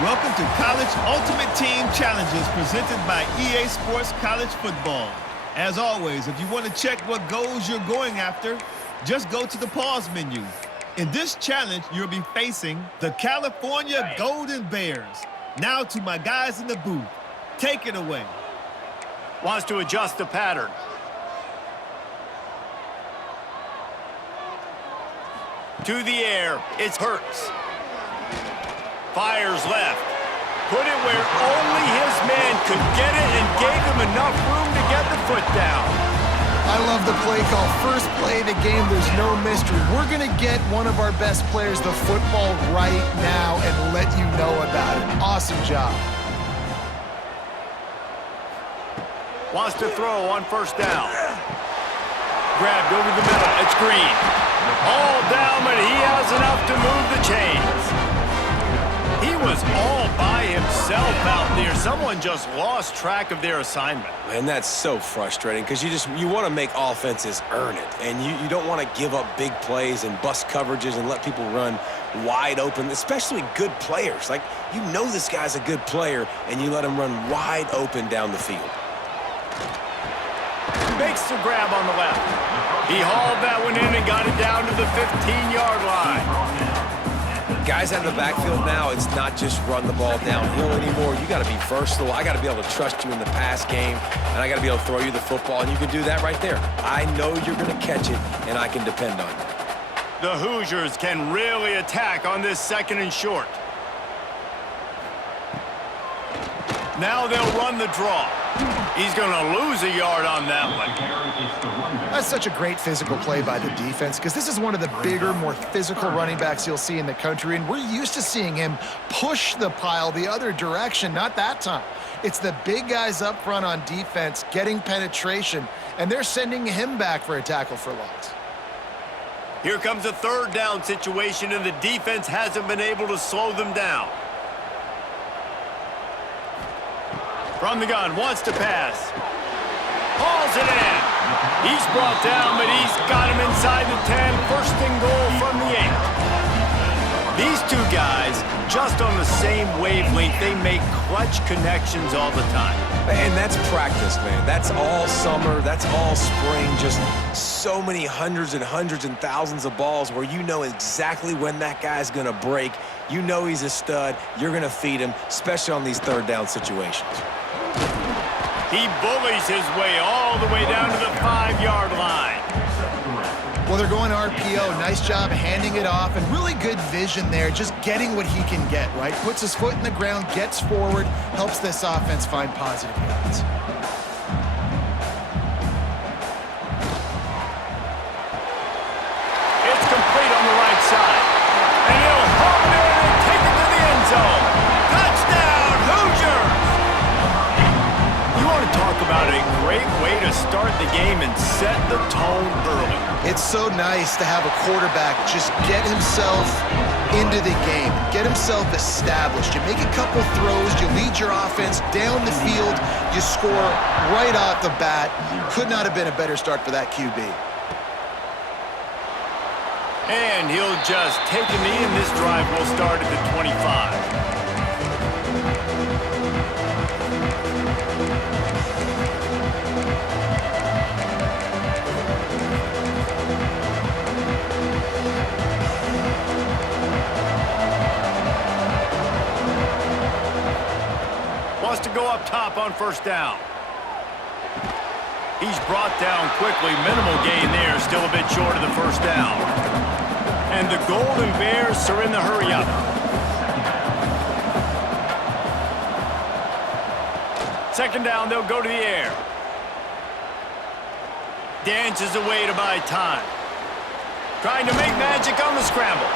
Welcome to College Ultimate Team Challenges presented by EA Sports College Football. As always, if you want to check what goals you're going after, just go to the pause menu. In this challenge, you'll be facing the California Golden Bears. Now to my guys in the booth. Take it away. Wants to adjust the pattern. To the air, it's Hurts. Fires left. Put it where only his man could get it and gave him enough room to get the foot down. I love the play call. First play of the game, there's no mystery. We're going to get one of our best players the football right now and let you know about it. Awesome job. Wants to throw on first down. Grabbed over the middle. It's Green. All down, but he has enough to move the chains. He was all by himself out there. Someone just lost track of their assignment. Man, that's so frustrating because you want to make offenses earn it. And you don't want to give up big plays and bust coverages and let people run wide open, especially good players. Like, you know this guy's a good player, and you let him run wide open down the field. Makes the grab on the left. He hauled that one in and got it down to the 15-yard line. Guys out of the backfield now, it's not just run the ball downhill anymore. You got to be versatile. I got to be able to trust you in the pass game, and I got to be able to throw you the football, and you can do that right there. I know you're going to catch it, and I can depend on you. The Hoosiers can really attack on this second and short. Now they'll run the draw. He's going to lose a yard on that one. That's such a great physical play by the defense because this is one of the bigger, more physical running backs you'll see in the country, and we're used to seeing him push the pile the other direction. Not that time. It's the big guys up front on defense getting penetration, and they're sending him back for a tackle for loss. Here comes a third down situation, and the defense hasn't been able to slow them down. From the gun, wants to pass. Hauls it in. He's brought down, but he's got him inside the 10. First and goal from the 8. These two guys, just on the same wavelength, they make clutch connections all the time. And that's practice, man. That's all summer. That's all spring. Just so many hundreds and thousands of balls where you know exactly when that guy's going to break. You know he's a stud. You're going to feed him, especially on these third down situations. He bullies his way all the way down to the 5-yard line. Well, they're going RPO. Nice job handing it off, and really good vision there, just getting what he can get, right? Puts his foot in the ground, gets forward, helps this offense find positive yards. It's complete on the right side. And he'll hop in and take it to the end zone. Touchdown, Hoosiers! You want to talk about a great way to start the game and set the tone early. It's so nice to have a quarterback just get himself into the game, get himself established. You make a couple throws, you lead your offense down the field, you score right off the bat. Could not have been a better start for that QB. And he'll just take a knee, and this drive will start at the 25. Wants to go up top on first down. He's brought down quickly. Minimal gain there. Still a bit short of the first down. And the Golden Bears are in the hurry-up. Second down, they'll go to the air. Dances away to buy time. Trying to make magic on the scramble.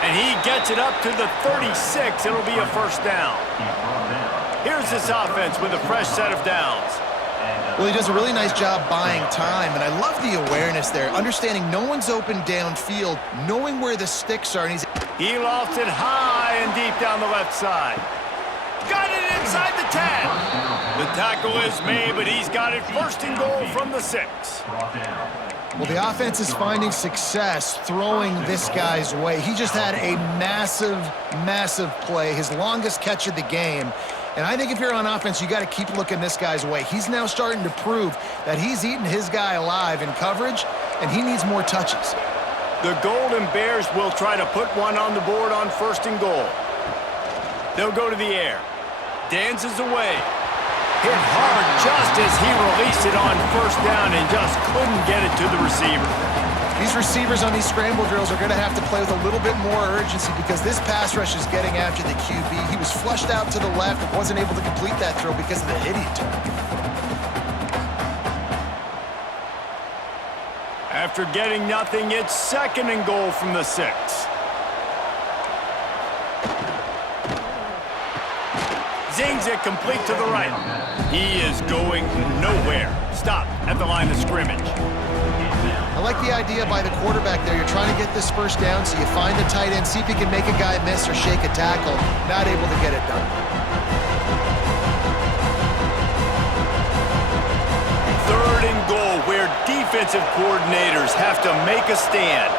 And he gets it up to the 36. It'll be a first down. Here's this offense with a fresh set of downs. Well, he does a really nice job buying time, and I love the awareness there, understanding no one's open downfield, knowing where the sticks are. And he lofts it high and deep down the left side. Got it inside the 10. The tackle is made, but he's got it first and goal from the 6. Well, the offense is finding success throwing this guy's way. He just had a massive, massive play, his longest catch of the game. And I think if you're on offense, you got to keep looking this guy's way. He's now starting to prove that he's eating his guy alive in coverage, and he needs more touches. The Golden Bears will try to put one on the board on first and goal. They'll go to the air. Dances away. Hit hard just as he released it on first down and just couldn't get it to the receiver. These receivers on these scramble drills are going to have to play with a little bit more urgency because this pass rush is getting after the QB. He was flushed out to the left and wasn't able to complete that throw because of the hit he took. After getting nothing, it's second and goal from the 6. Zings it complete to the right. He is going nowhere. Stop at the line of scrimmage. I like the idea by the quarterback there. You're trying to get this first down, so you find the tight end, see if he can make a guy miss or shake a tackle. Not able to get it done. Third and goal, where defensive coordinators have to make a stand.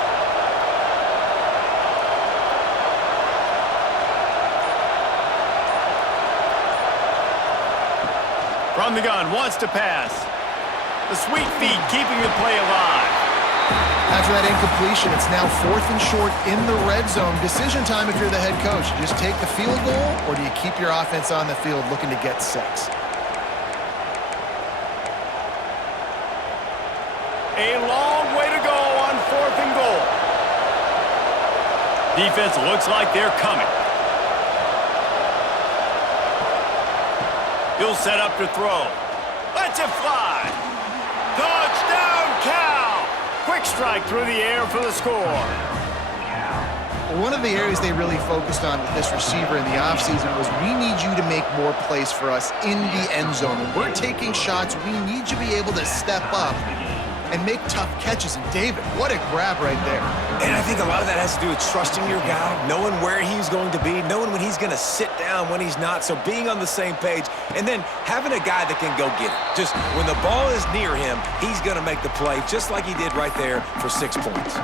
From the gun, wants to pass. The sweet feet keeping the play alive. After that incompletion, it's now 4th and short in the red zone. Decision time if you're the head coach. You just take the field goal, or do you keep your offense on the field looking to get 6? A long way to go on 4th and goal. Defense looks like they're coming. He'll set up to throw. Lets it fly. Touchdown, Cal! Quick strike through the air for the score. One of the areas they really focused on with this receiver in the offseason was we need you to make more plays for us in the end zone. When we're taking shots, we need you to be able to step up and make tough catches. And David, what a grab right there. And I think a lot of that has to do with trusting your guy, knowing where he's going to be, knowing when he's going to sit down, when he's not, so being on the same page, and then having a guy that can go get it. Just when the ball is near him, he's going to make the play, just like he did right there for 6 points.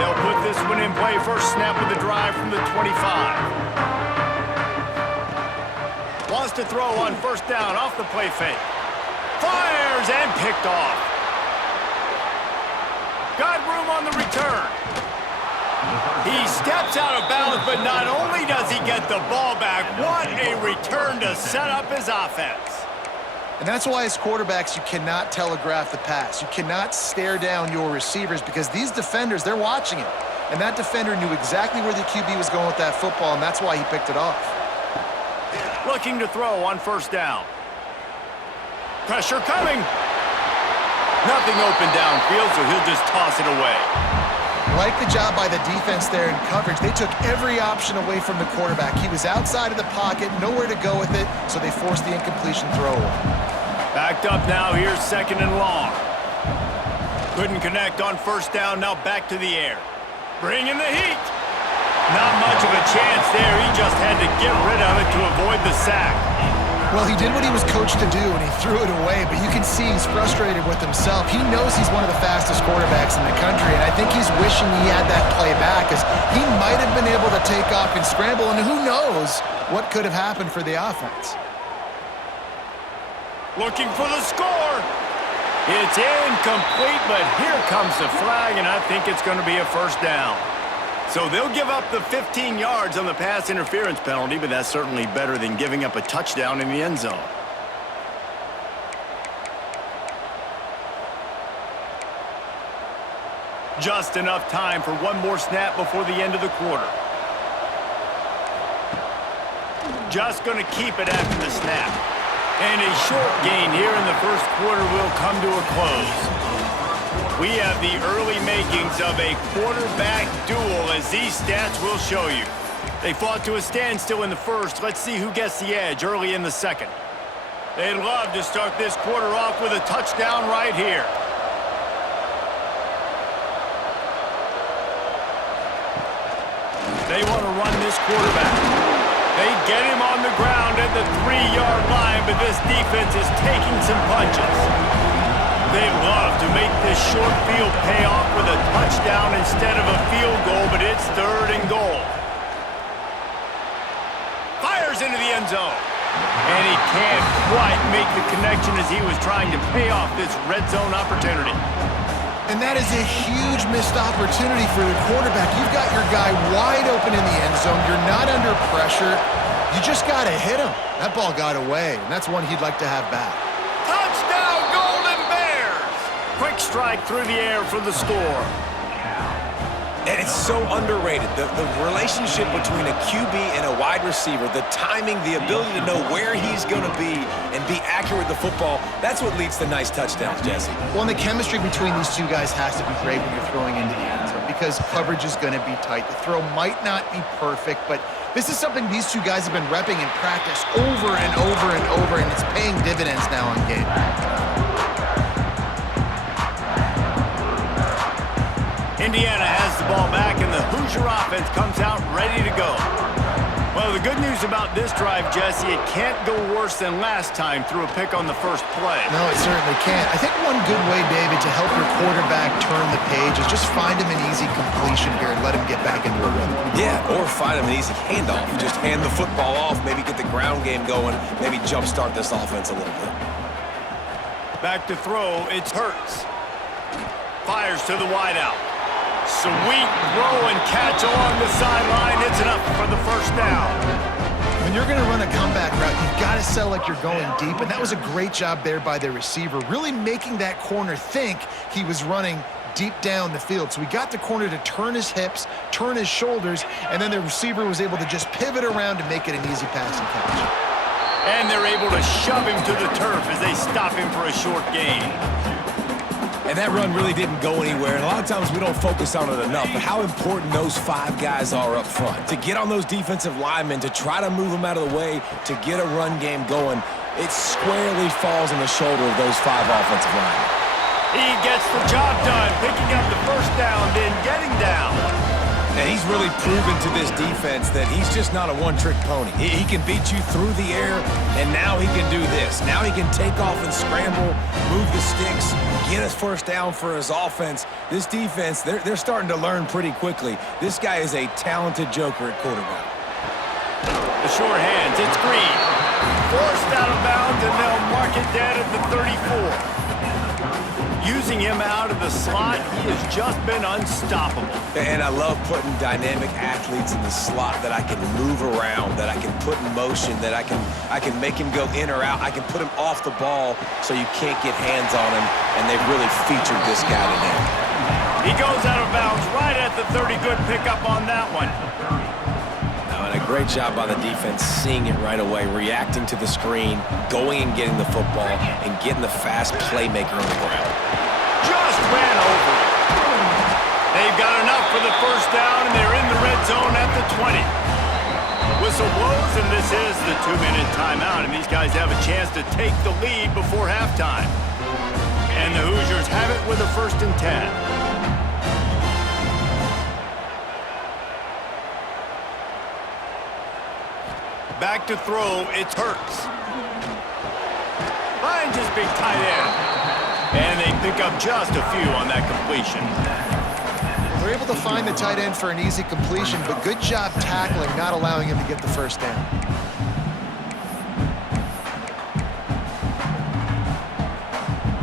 They'll put this one in play. First snap of the drive from the 25. Wants to throw on first down off the play fake. Fires and picked off. Got room on the return. He steps out of bounds, but not only does he get the ball back, what a return to set up his offense. And that's why as quarterbacks, you cannot telegraph the pass. You cannot stare down your receivers because these defenders, they're watching it. And that defender knew exactly where the QB was going with that football, and that's why he picked it off. Looking to throw on first down. Pressure coming. Nothing open downfield, so he'll just toss it away. Like the job by the defense there in coverage. They took every option away from the quarterback. He was outside of the pocket, nowhere to go with it, so they forced the incompletion throw away. Backed up now, here's second and long. Couldn't connect on first down, now back to the air. Bring in the heat. Not much of a chance there. He just had to get rid of it to avoid the sack. Well, he did what he was coached to do, and he threw it away, but you can see he's frustrated with himself. He knows he's one of the fastest quarterbacks in the country, and I think he's wishing he had that play back, as he might have been able to take off and scramble, and who knows what could have happened for the offense. Looking for the score. It's incomplete, but here comes the flag, and I think it's going to be a first down. So they'll give up the 15 yards on the pass interference penalty, but that's certainly better than giving up a touchdown in the end zone. Just enough time for one more snap before the end of the quarter. Just going to keep it after the snap. And a short gain here in the first quarter will come to a close. We have the early makings of a quarterback duel, as these stats will show you. They fought to a standstill in the first. Let's see who gets the edge early in the second. They'd love to start this quarter off with a touchdown right here. They want to run this quarterback. They get him on the ground at the 3-yard line, but this defense is taking some punches. They love to make this short field pay off with a touchdown instead of a field goal, but it's 3rd and goal. Fires into the end zone. And he can't quite make the connection as he was trying to pay off this red zone opportunity. And that is a huge missed opportunity for the quarterback. You've got your guy wide open in the end zone. You're not under pressure. You just got to hit him. That ball got away, and that's one he'd like to have back. Touchdown, Golden Bears! Quick strike through the air for the score. And it's so underrated. The relationship between a QB and a wide receiver, the timing, the ability to know where he's going to be and be accurate with the football, that's what leads to nice touchdowns, Jesse. Well, and the chemistry between these two guys has to be great when you're throwing into the end zone because coverage is going to be tight. The throw might not be perfect, but this is something these two guys have been repping in practice over and over and over, and it's paying dividends now on game. Indiana has the ball back, and the Hoosier offense comes out ready to go. Well, the good news about this drive, Jesse, it can't go worse than last time through a pick on the first play. No, it certainly can't. I think one good way, David, to help your quarterback turn the page is just find him an easy completion here and let him get back into a rhythm. Yeah, or find him an easy handoff. Just hand the football off, maybe get the ground game going, maybe jumpstart this offense a little bit. Back to throw, it's Hurts. Fires to the wideout. Sweet throw and catch along the sideline. It's enough for the first down. When you're going to run a comeback route, you've got to sell like you're going deep, and that was a great job there by the receiver, really making that corner think he was running deep down the field. So we got the corner to turn his hips, turn his shoulders, and then the receiver was able to just pivot around and make it an easy pass and catch. And they're able to shove him to the turf as they stop him for a short gain. And that run really didn't go anywhere, and a lot of times we don't focus on it enough, but how important those 5 guys are up front. To get on those defensive linemen, to try to move them out of the way, to get a run game going, it squarely falls on the shoulder of those 5 offensive linemen. He gets the job done, picking up the first down, then getting down. And he's really proven to this defense that he's just not a one-trick pony. He can beat you through the air, and now he can do this. Now he can take off and scramble, move the sticks, get us first down for his offense. This defense, they're starting to learn pretty quickly. This guy is a talented joker at quarterback. The short hands, it's Green. Forced out of bounds, and they'll mark it dead at the 34. Using him out of the slot, he has just been unstoppable. And I love putting dynamic athletes in the slot that I can move around, that I can put in motion, that I can make him go in or out. I can put him off the ball so you can't get hands on him, and they've really featured this guy today. He goes out of bounds right at the 30. Good pickup on that one. And a great job by the defense seeing it right away, reacting to the screen, going and getting the football, and getting the fast playmaker on the ground. Just ran over it. They've got enough for the first down, and they're in the red zone at the 20. Whistle blows, and this is the 2-minute timeout, and these guys have a chance to take the lead before halftime. And the Hoosiers have it with a 1st and 10. Back to throw, it's Hurts. Finds his big tight end. And they pick up just a few on that completion. They're able to find the tight end for an easy completion, but good job tackling, not allowing him to get the first down.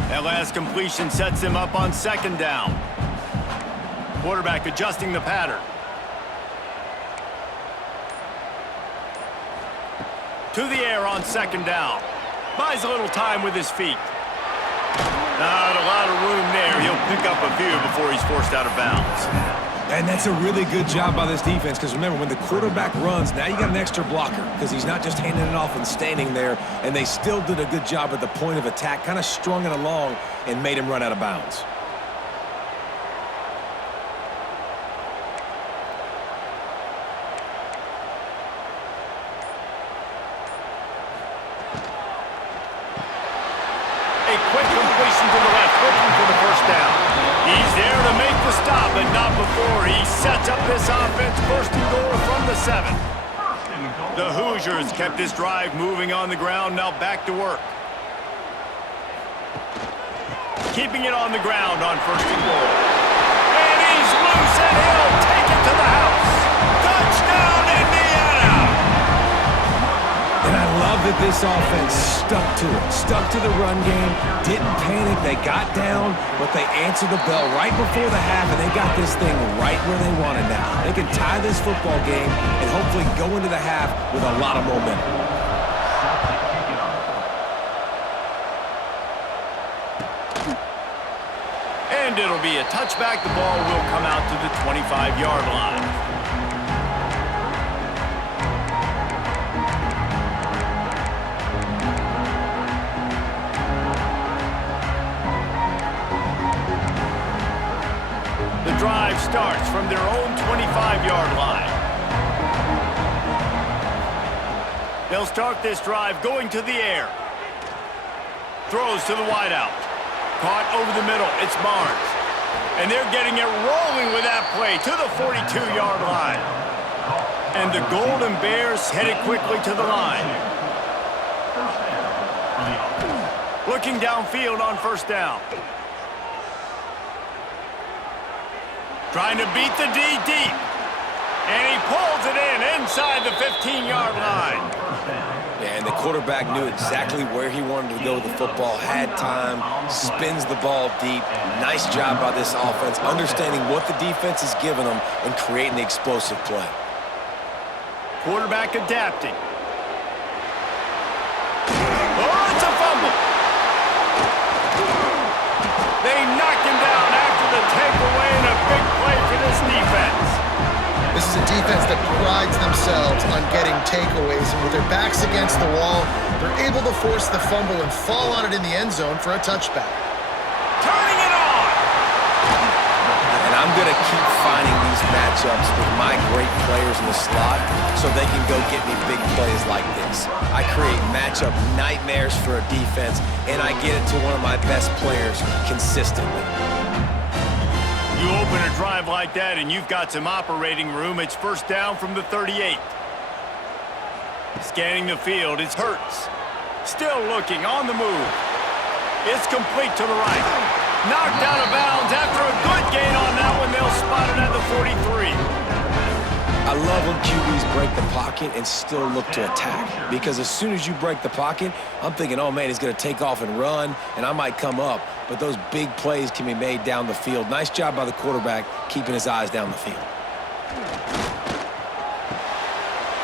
That last completion sets him up on 2nd down. Quarterback adjusting the pattern. To the air on 2nd down. Buys a little time with his feet. Not a lot of room there. He'll pick up a few before he's forced out of bounds. And that's a really good job by this defense, because remember, when the quarterback runs, now you got an extra blocker, because he's not just handing it off and standing there, and they still did a good job at the point of attack, kind of strung it along and made him run out of bounds. Quick completion to the left, looking for the first down. He's there to make the stop, but not before he sets up this offense. First and goal from the 7. The Hoosiers kept this drive moving on the ground. Now back to work. Keeping it on the ground on first and goal. And he's loose, and he'll take it to the house. Touchdown, Indiana! And I love that this offense stuck to it, stuck to the run game, didn't panic. They got down, but they answered the bell right before the half, and they got this thing right where they want it now. They can tie this football game and hopefully go into the half with a lot of momentum. And it'll be a touchback. The ball will come out to the 25-yard line. The drive starts from their own 25-yard line. They'll start this drive going to the air. Throws to the wideout. Caught over the middle. It's Barnes. And they're getting it rolling with that play to the 42-yard line. And the Golden Bears headed quickly to the line. Looking downfield on first down. Trying to beat the D deep. And he pulls it in inside the 15-yard line. Yeah, and the quarterback knew exactly where he wanted to go with the football, had time, spins the ball deep. Nice job by this offense, understanding what the defense is giving them and creating the explosive play. Quarterback adapting. Oh, it's a fumble. They knock him down after the takeaway, and a big play for this defense. This is a defense that prides themselves on getting takeaways, and with their backs against the wall, they're able to force the fumble and fall on it in the end zone for a touchback. Turning it on! And I'm going to keep finding these matchups with my great players in the slot so they can go get me big plays like this. I create matchup nightmares for a defense, and I get it to one of my best players consistently. You open a drive like that and you've got some operating room. It's first down from the 38. Scanning the field, it's Hurts. Still looking, on the move. It's complete to the right. Knocked out of bounds after a good gain on that one. They'll spot it at the 43. I love when QBs break the pocket and still look to attack. Because as soon as you break the pocket, I'm thinking, oh man, he's going to take off and run, and I might come up. But those big plays can be made down the field. Nice job by the quarterback keeping his eyes down the field.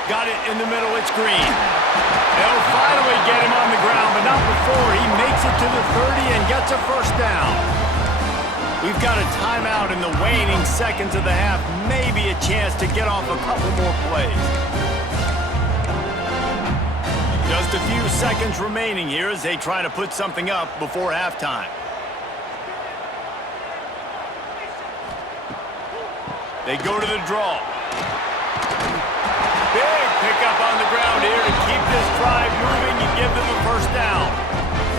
Got it in the middle, it's Green. They'll finally get him on the ground, but not before he makes it to the 30 and gets a first down. We've got a timeout in the waning seconds of the half. Maybe a chance to get off a couple more plays. Just a few seconds remaining here as they try to put something up before halftime. They go to the draw. Big pickup on the ground here to keep this drive moving and give them the first down.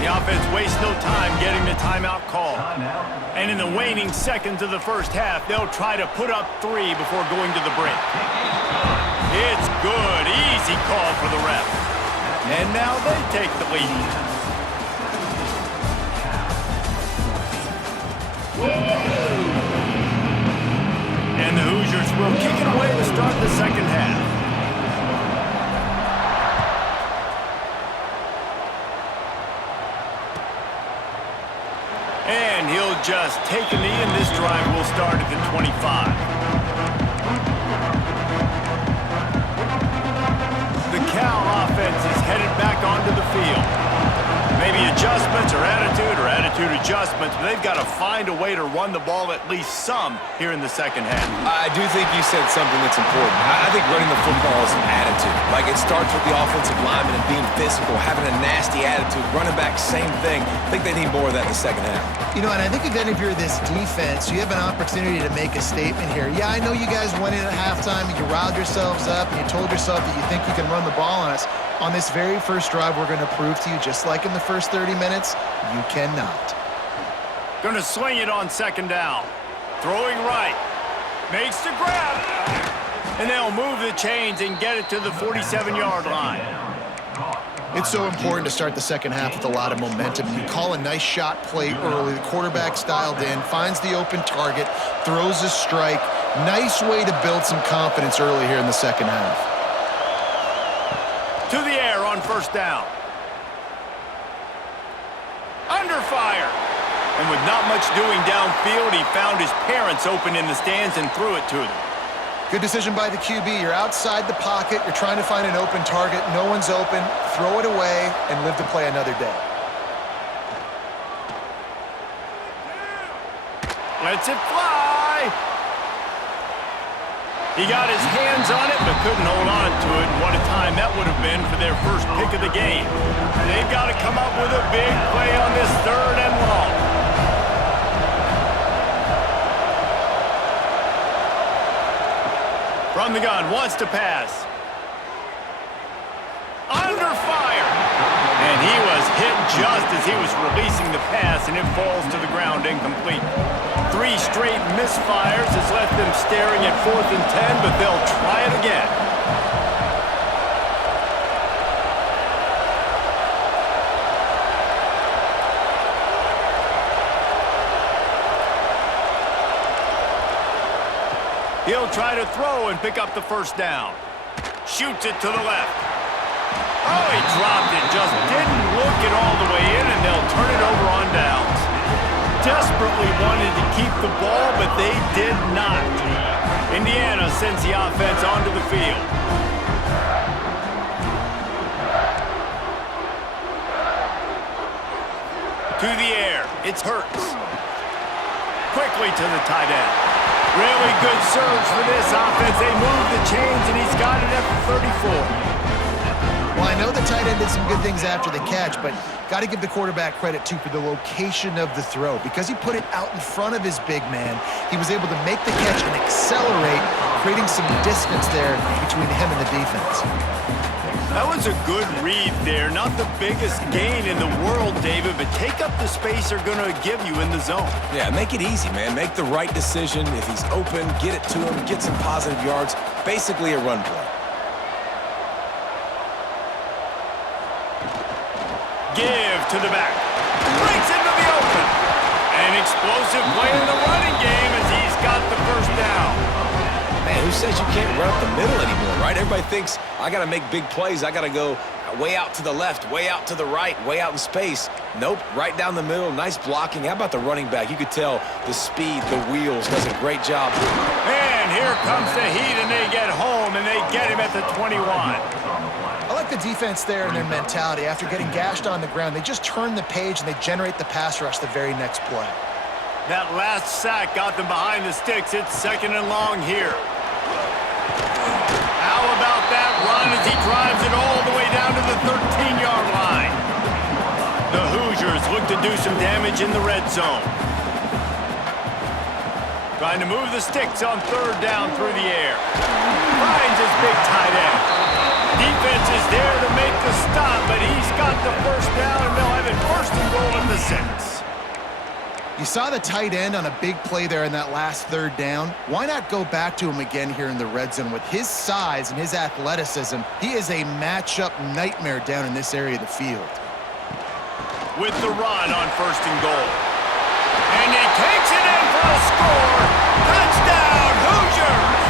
The offense wastes no time getting the timeout call. And in the waning seconds of the first half, they'll try to put up 3 before going to the break. It's good. Easy call for the ref. And now they take the lead. And the Hoosiers will kick it away to start the second half. And he'll just take a knee, and this drive will start at the 25. The Cal offense is headed back onto the field. Maybe adjustments or attitude adjustments, but they've got to find a way to run the ball at least some here in the second half. I do think you said something that's important. I think running the football is an attitude. Like, it starts with the offensive lineman and being physical, having a nasty attitude. Running back, same thing. I think they need more of that in the second half. You know, and I think, again, if you're this defense, you have an opportunity to make a statement here. Yeah, I know you guys went in at halftime and you riled yourselves up and you told yourself that you think you can run the ball on us. On this very first drive, we're going to prove to you, just like in the first 30 minutes, you cannot. Going to swing it on second down. Throwing right. Makes the grab. And they'll move the chains and get it to the 47-yard line. It's so important to start the second half with a lot of momentum. You call a nice shot play early. The quarterback's dialed in, finds the open target, throws a strike. Nice way to build some confidence early here in the second half. To the air on first down. Under fire. And with not much doing downfield, he found his parents open in the stands and threw it to them. Good decision by the QB. You're outside the pocket. You're trying to find an open target. No one's open. Throw it away and live to play another day. Lets it fly. He got his hands on it but couldn't hold on to it. What a time that would have been for their first pick of the game. They've got to come up with a big play on this 3rd and long. From the gun, wants to pass. Under fire. And he was hit just as he was releasing the pass, and it falls to the ground incomplete. 3 straight misfires has left them staring at 4th and 10, but they'll try it again. He'll try to throw and pick up the first down. Shoots it to the left. Oh, he dropped it. Just didn't look it all the way in, and they'll turn it over on downs. Desperately wanted to keep the ball, but they did not. Indiana sends the offense onto the field. To the air. It's Hurts. Quickly to the tight end. Really good surge for this offense. They move the chains, and he's got it at the 34. Well, I know the tight end did some good things after the catch, but got to give the quarterback credit, too, for the location of the throw. Because he put it out in front of his big man, he was able to make the catch and accelerate, creating some distance there between him and the defense. That was a good read there. Not the biggest gain in the world, David, but take up the space they're going to give you in the zone. Yeah, make it easy, man. Make the right decision. If he's open, get it to him, get some positive yards. Basically a run play. Give to the back. Breaks into the open. An explosive play in the running game as he's got the first down. Man, who says you can't run up the middle anymore, right? Everybody thinks, I got to make big plays. I got to go way out to the left, way out to the right, way out in space. Nope, right down the middle. Nice blocking. How about the running back? You could tell the speed, the wheels, does a great job. And here comes the heat, and they get home, and they get him at the 21. I like the defense there and their mentality. After getting gashed on the ground, they just turn the page and they generate the pass rush the very next play. That last sack got them behind the sticks. It's 2nd and long here. How about that run as he drives it all the way down to the 13-yard line? The Hoosiers look to do some damage in the red zone. Trying to move the sticks on 3rd down through the air. Finds his big tight end. Defense is there to make the stop, but he's got the first down, and they'll have it 1st and goal at the 6. You saw the tight end on a big play there in that last 3rd down. Why not go back to him again here in the red zone? With his size and his athleticism, he is a matchup nightmare down in this area of the field. With the run on 1st and goal. And he takes it in for a score. Touchdown, Hoosiers!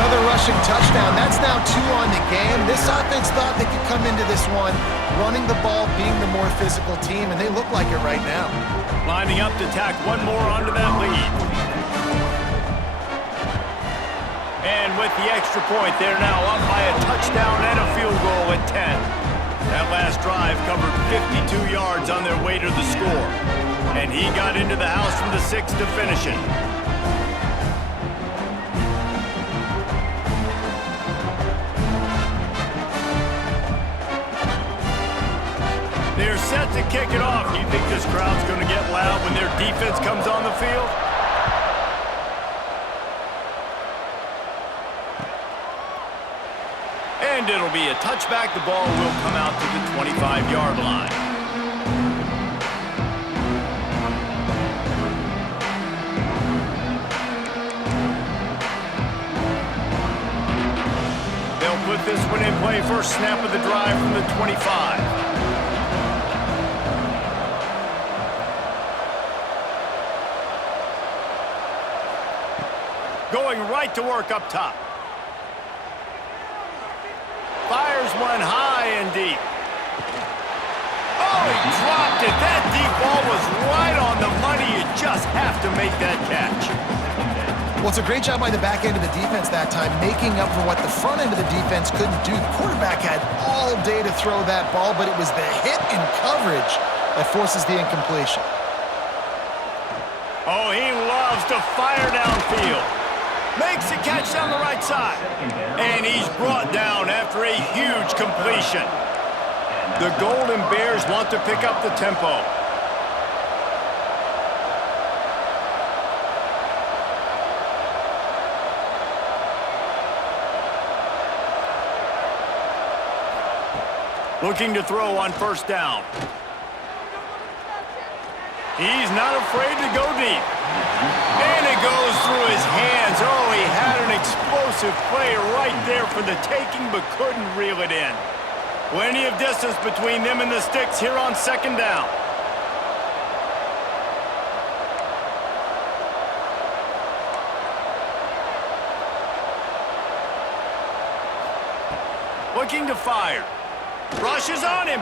Another rushing touchdown. That's now 2 on the game. This offense thought they could come into this one running the ball, being the more physical team, and they look like it right now. Lining up to tack one more onto that lead. And with the extra point, they're now up by a touchdown and a field goal at 10. That last drive covered 52 yards on their way to the score. And he got into the house from the 6 to finish it. They're set to kick it off. Do you think this crowd's going to get loud when their defense comes on the field? And it'll be a touchback. The ball will come out to the 25-yard line. play, first snap of the drive from the 25. Going right to work up top. Fires one high and deep. Oh, he dropped it. That deep ball was right on the money. You just have to make that catch. Well, it's a great job by the back end of the defense that time, making up for what the front end of the defense couldn't do. The quarterback had all day to throw that ball, but it was the hit in coverage that forces the incompletion. Oh, he loves to fire downfield. Makes the catch down the right side. And he's brought down after a huge completion. The Golden Bears want to pick up the tempo. Looking to throw on first down. He's not afraid to go deep. And it goes through his hands. Oh, he had an explosive play right there for the taking, but couldn't reel it in. Plenty of distance between them and the sticks here on second down. Looking to fire. Rushes on him.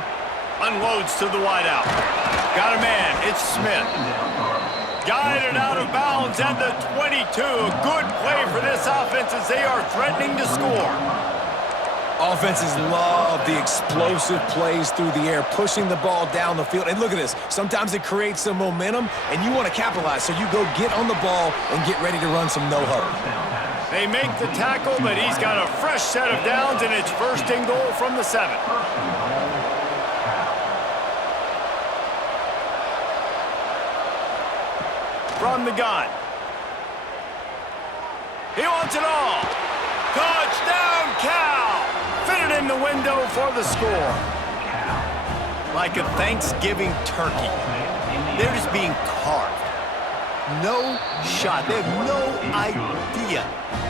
Unloads to the wideout. Got a man. It's Smith. Guided out of bounds at the 22. A good play for this offense as they are threatening to score. Offenses love the explosive plays through the air, pushing the ball down the field. And look at this. Sometimes it creates some momentum, and you want to capitalize. So you go get on the ball and get ready to run some no-huddle. They make the tackle, but he's got a fresh set of downs, and it's first and goal from the 7. From the gun. He wants it all. Touchdown, Cal! Fitted in the window for the score. Like a Thanksgiving turkey. They're just being carved. No shot. They have no idea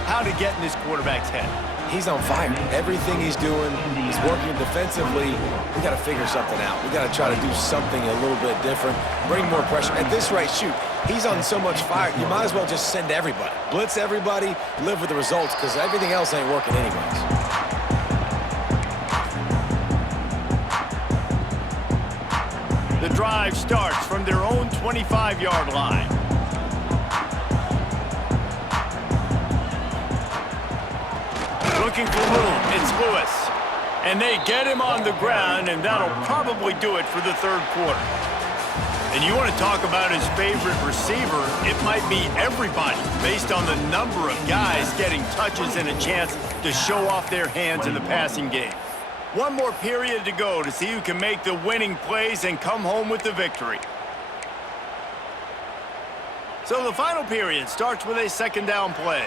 how to get in this quarterback's head. He's on fire. Everything he's doing is working defensively. We got to figure something out. We got to try to do something a little bit different. Bring more pressure. At this rate, shoot, he's on so much fire, you might as well just send everybody. Blitz everybody, live with the results, because everything else ain't working anyways. The drive starts from their own 25-yard line. Looking for room, it's Lewis. And they get him on the ground, and that'll probably do it for the third quarter. And you want to talk about his favorite receiver, it might be everybody, based on the number of guys getting touches and a chance to show off their hands in the passing game. One more period to go to see who can make the winning plays and come home with the victory. So the final period starts with a second down play.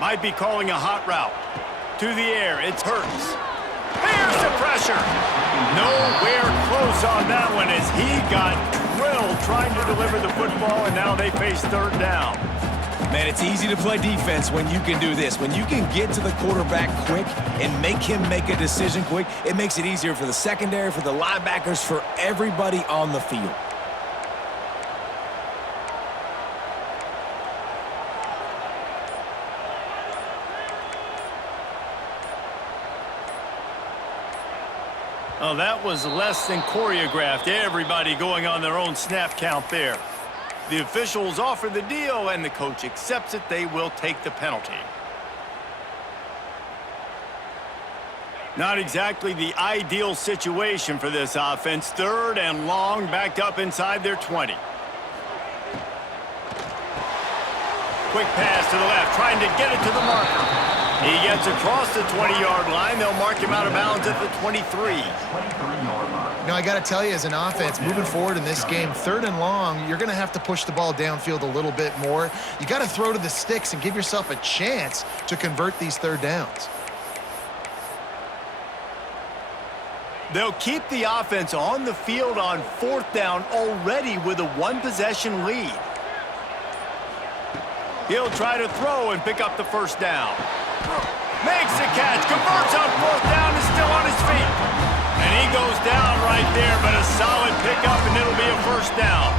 Might be calling a hot route. To the air, it's Hurts. Here's the pressure. Nowhere close on that one as he got drilled trying to deliver the football, and now they face third down. Man, it's easy to play defense when you can do this. When you can get to the quarterback quick and make him make a decision quick, it makes it easier for the secondary, for the linebackers, for everybody on the field. Oh, that was less than choreographed. Everybody going on their own snap count there. The officials offer the deal, and the coach accepts it. They will take the penalty. Not exactly the ideal situation for this offense. Third and long, backed up inside their 20. Quick pass to the left, trying to get it to the marker. He gets across the 20-yard line. They'll mark him out of bounds at the 23. Now, I got to tell you, as an offense, moving forward in this game, third and long, you're going to have to push the ball downfield a little bit more. You got to throw to the sticks and give yourself a chance to convert these third downs. They'll keep the offense on the field on fourth down already with a one-possession lead. He'll try to throw and pick up the first down. Makes the catch, converts on fourth down, is still on his feet. And he goes down right there, but a solid pickup, and it'll be a first down.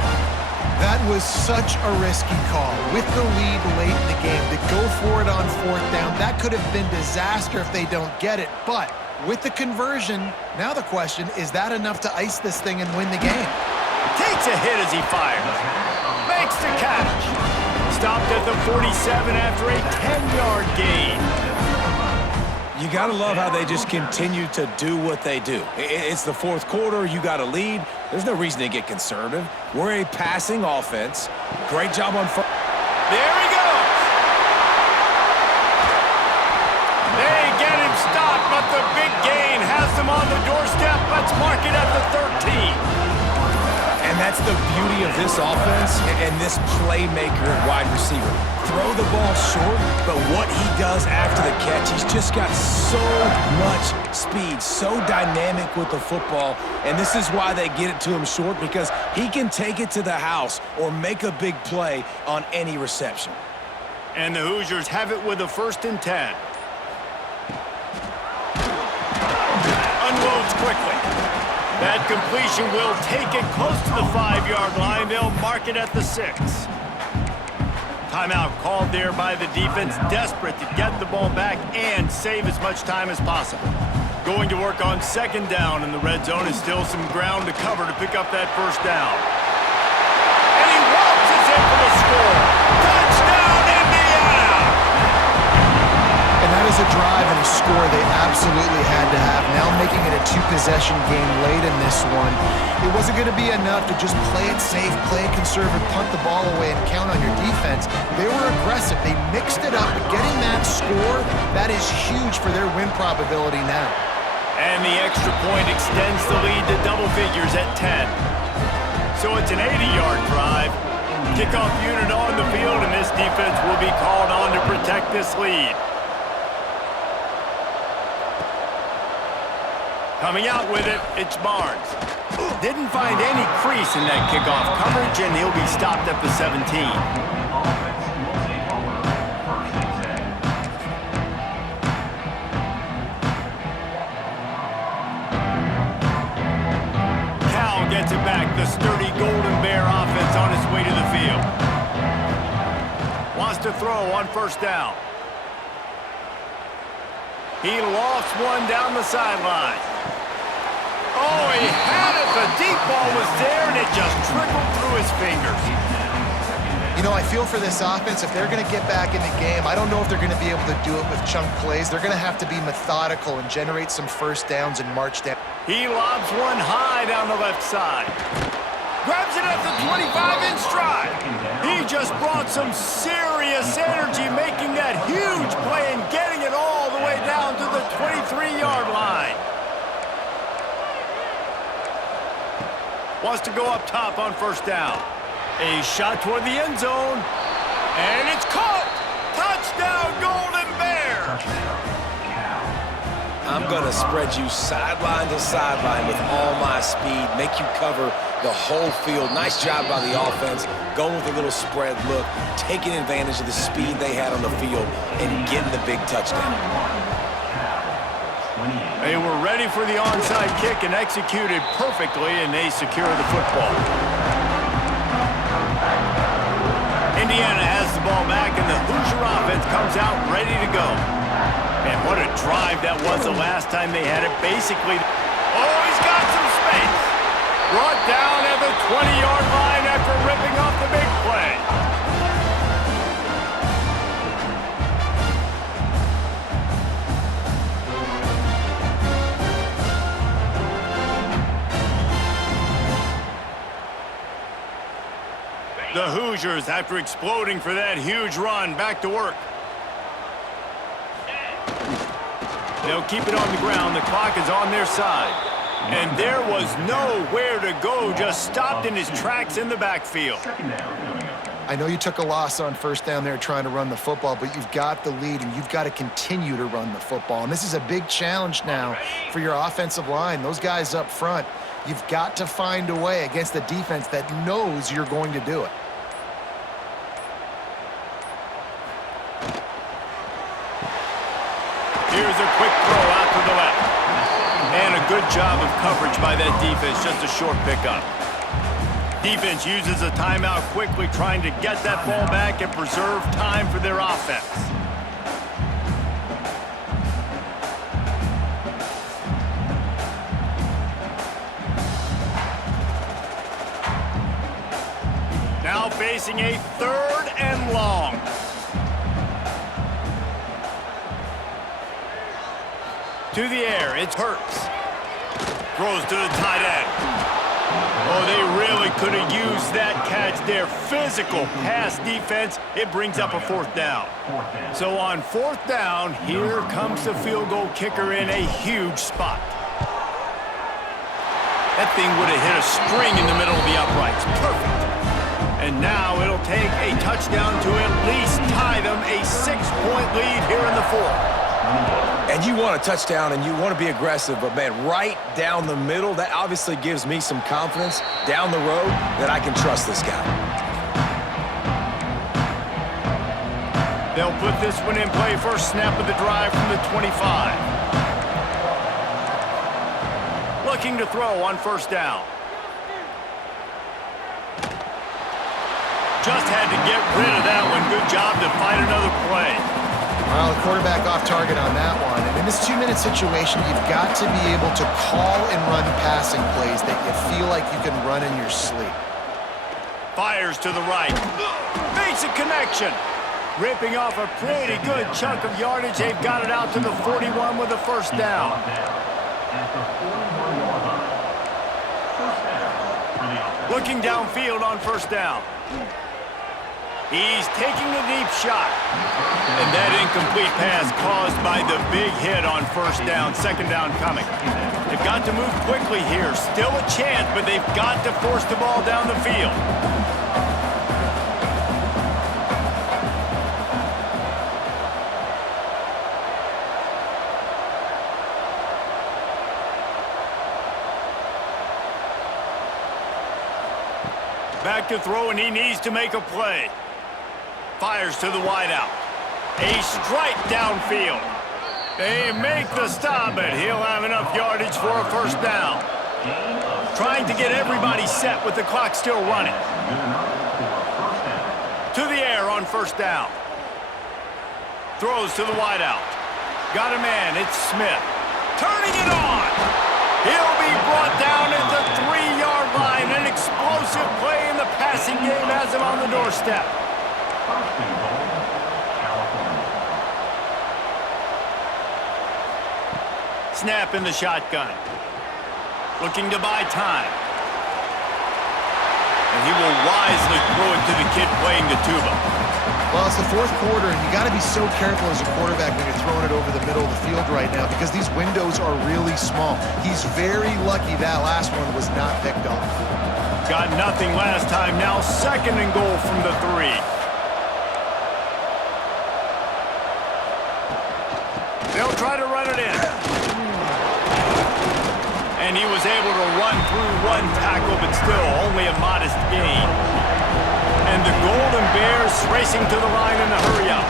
That was such a risky call. With the lead late in the game, to go for it on fourth down, that could have been disaster if they don't get it. But with the conversion, now the question, is that enough to ice this thing and win the game? Takes a hit as he fires. Makes the catch. Stopped at the 47 after a 10-yard gain. You got to love how they just continue to do what they do. It's the fourth quarter. You got a lead. There's no reason to get conservative. We're a passing offense. Great job on first. There he goes. They get him stopped, but the big gain has them on the doorstep. Let's mark it at the 13. And that's the beauty of this offense and this playmaker at wide receiver. Throw the ball short, but what he does after the catch, he's just got so much speed, so dynamic with the football, and this is why they get it to him short, because he can take it to the house or make a big play on any reception. And the Hoosiers have it with a 1st and 10. Unloads quickly. That completion will take it close to the 5-yard line. They'll mark it at the 6. Timeout called there by the defense, desperate to get the ball back and save as much time as possible. Going to work on 2nd down in the red zone is still some ground to cover to pick up that 1st down. And he waltzes in for the score. Touchdown, Indiana! And that is a drive and a score they absolutely had to have. Now making it a 2-possession game late in this one. It wasn't going to be enough to just play it safe, play it conservative, punt the ball away, and count on your defense. They were aggressive. They mixed it up, but getting that score, that is huge for their win probability now. And the extra point extends the lead to double figures at 10. So it's an 80-yard drive. Kickoff unit on the field, and this defense will be called on to protect this lead. Coming out with it, it's Barnes. Didn't find any crease in that kickoff coverage, and he'll be stopped at the 17. Cal gets it back. The sturdy Golden Bear offense on its way to the field. Wants to throw on 1st down. He lofts one down the sideline. Oh, he had it. The deep ball was there, and it just trickled through his fingers. You know, I feel for this offense, if they're going to get back in the game, I don't know if they're going to be able to do it with chunk plays. They're going to have to be methodical and generate some 1st downs and march down. He lobs one high down the left side. Grabs it at the 25 in stride. He just brought some serious energy, making that huge play and getting it all the way down to the 23-yard line. Wants to go up top on 1st down. A shot toward the end zone. And it's caught! Touchdown, Golden Bears! I'm going to spread you sideline to sideline with all my speed, make you cover the whole field. Nice job by the offense, going with a little spread look, taking advantage of the speed they had on the field, and getting the big touchdown. They were ready for the onside kick and executed perfectly, and they secure the football. Indiana has the ball back, and the Hoosier offense comes out ready to go. And what a drive that was the last time they had it. Basically, oh, he's got some space. Brought down at the 20-yard line after ripping off the big play. The Hoosiers, after exploding for that huge run, back to work. They'll keep it on the ground. The clock is on their side. And there was nowhere to go, just stopped in his tracks in the backfield. I know you took a loss on 1st down there trying to run the football, but you've got the lead, and you've got to continue to run the football. And this is a big challenge now for your offensive line. Those guys up front, you've got to find a way against a defense that knows you're going to do it. quick throw out to the left. And a good job of coverage by that defense, just a short pickup. Defense uses a timeout quickly, trying to get that ball back and preserve time for their offense. Now facing a 3rd and long. To the air, it's Hurts. Throws to the tight end. Oh, they really could have used that catch there. Physical pass defense. It brings up a 4th down. So on 4th down, here comes the field goal kicker in a huge spot. That thing would have hit a string in the middle of the uprights. Perfect. And now it'll take a touchdown to at least tie them a 6-point lead here in the 4th. And you want a touchdown and you want to be aggressive, but man, right down the middle, that obviously gives me some confidence down the road that I can trust this guy. They'll put this one in play. First snap of the drive from the 25. Looking to throw on 1st down. Just had to get rid of that one. Good job to find another play. Well, the quarterback off target on that one. And in this 2-minute situation, you've got to be able to call and run passing plays that you feel like you can run in your sleep. Fires to the right. Makes a connection. Ripping off a pretty good chunk of yardage. They've got it out to the 41 with a 1st down. Looking downfield on 1st down. He's taking a deep shot. And that incomplete pass caused by the big hit on 1st down, 2nd down coming. They've got to move quickly here. Still a chance, but they've got to force the ball down the field. Back to throw, and he needs to make a play. Fires to the wideout. A strike downfield. They make the stop, but he'll have enough yardage for a 1st down. Trying to get everybody set with the clock still running. To the air on 1st down. Throws to the wideout. Got a man, it's Smith. Turning it on. He'll be brought down at the 3-yard line. An explosive play in the passing game has him on the doorstep. Snap in the shotgun. Looking to buy time. And he will wisely throw it to the kid playing the tuba. Well, it's the 4th quarter, and you got to be so careful as a quarterback when you're throwing it over the middle of the field right now because these windows are really small. He's very lucky that last one was not picked off. Got nothing last time. Now 2nd and goal from the 3. They'll try to run it in. And he was able to run through one tackle, but still only a modest gain. And the Golden Bears racing to the line in the hurry-up.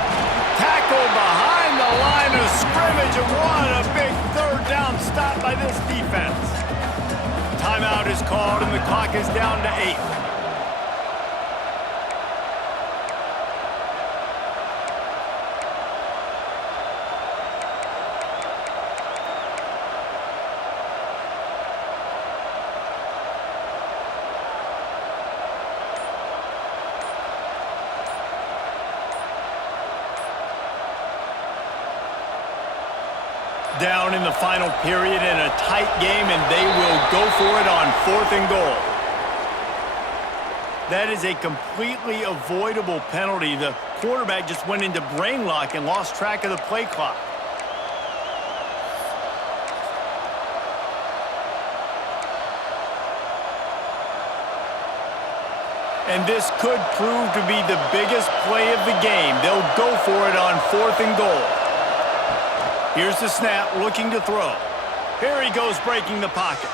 Tackled behind the line of scrimmage, and what a big 3rd down stop by this defense. Timeout is called, and the clock is down to 8. Down in the final period in a tight game, and they will go for it on 4th and goal. That is a completely avoidable penalty. The quarterback just went into brain lock and lost track of the play clock. And this could prove to be the biggest play of the game. They'll go for it on 4th and goal. Here's the snap, looking to throw. Here he goes, breaking the pocket.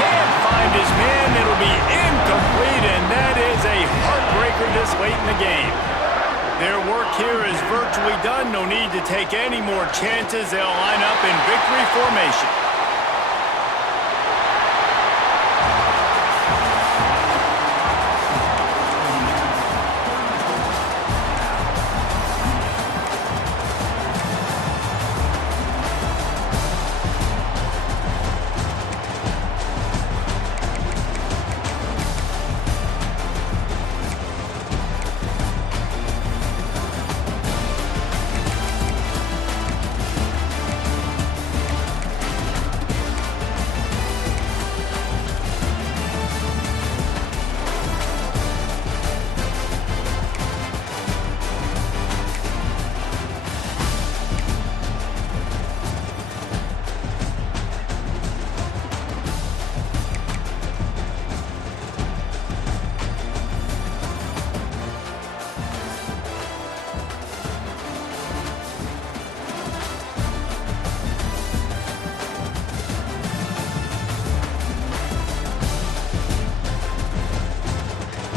Can't find his man. It'll be incomplete, and that is a heartbreaker this late in the game. Their work here is virtually done. No need to take any more chances. They'll line up in victory formation.